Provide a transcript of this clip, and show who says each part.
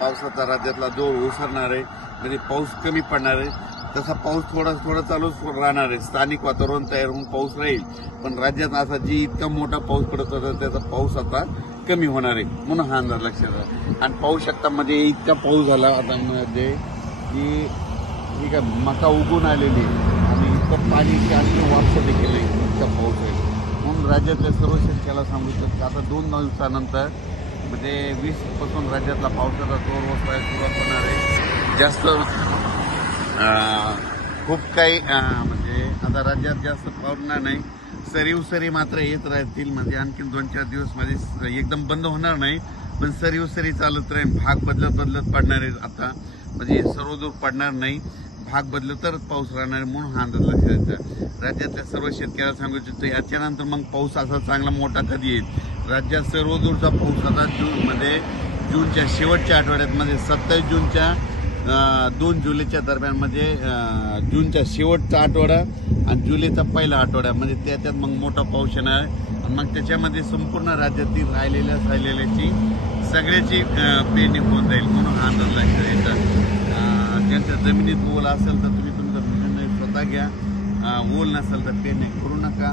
Speaker 1: पावसाचा राज्यातला जोर ओसरणार आहे म्हणजे पाऊस कमी पडणार आहे तसा पाऊस थोडा थोडा चालूच राहणार आहे. स्थानिक वातावरण तयार होऊन पाऊस राहील पण राज्यात असा जी इतका मोठा पाऊस पडत होता त्याचा पाऊस आता कमी होणार आहे म्हणून हा अंदाज लक्षात आला आणि पाऊस शकतामध्ये इतका पाऊस झाला आता मध्ये की ठीक आहे मका उगून आलेली आहे. आणि इतकं पाणी चांगलं वापस देखील नाही इतका पाऊस आहे. म्हणून राज्यातल्या सर्व शेतकऱ्याला सांगू शकतो आता दोन दिवसानंतर म्हणजे वीसपासून राज्यातला पावसाचा जोर वसवायला सुरुवात होणार आहे. जास्त खूप काही म्हणजे आता राज्यात जास्त पावणार नाही. सरीव सरी मात्र येत राहतील. म्हणजे आणखीन दोन चार दिवस माझे एकदम बंद होणार नाही. पण सरीव सरी चालत राहील. भाग बदलत बदलत पडणार आहे आता. म्हणजे सर्वदूर पडणार नाही. भाग बदलत तरच पाऊस राहणार म्हणून हा अंदाज लक्षात राज्यातल्या सर्व शेतकऱ्याला सांगू इच्छितो याच्यानंतर मग पाऊस असा चांगला मोठा कधी येईल? राज्यात सर्व दूरचा पाऊस आता जूनमध्ये जूनच्या शेवटच्या आठवड्यात म्हणजे सत्तावीस जूनच्या दोन जुलैच्या दरम्यान म्हणजे जूनच्या शेवटचा आठवडा आणि जुलैचा पहिला आठवडा. म्हणजे त्याच्यात मग मोठा पाऊस येणार आणि मग त्याच्यामध्ये संपूर्ण राज्यातील राहिलेल्या राहिलेल्याची सगळ्याची पेरणी होऊन जाईल म्हणून हा अंदाज लक्षात तुमच्या जमिनीत ओल असेल तर तुम्ही तुमचा निर्णय म्हणजे स्वतः घ्या. ओल नसेल तर पेरणी करू नका.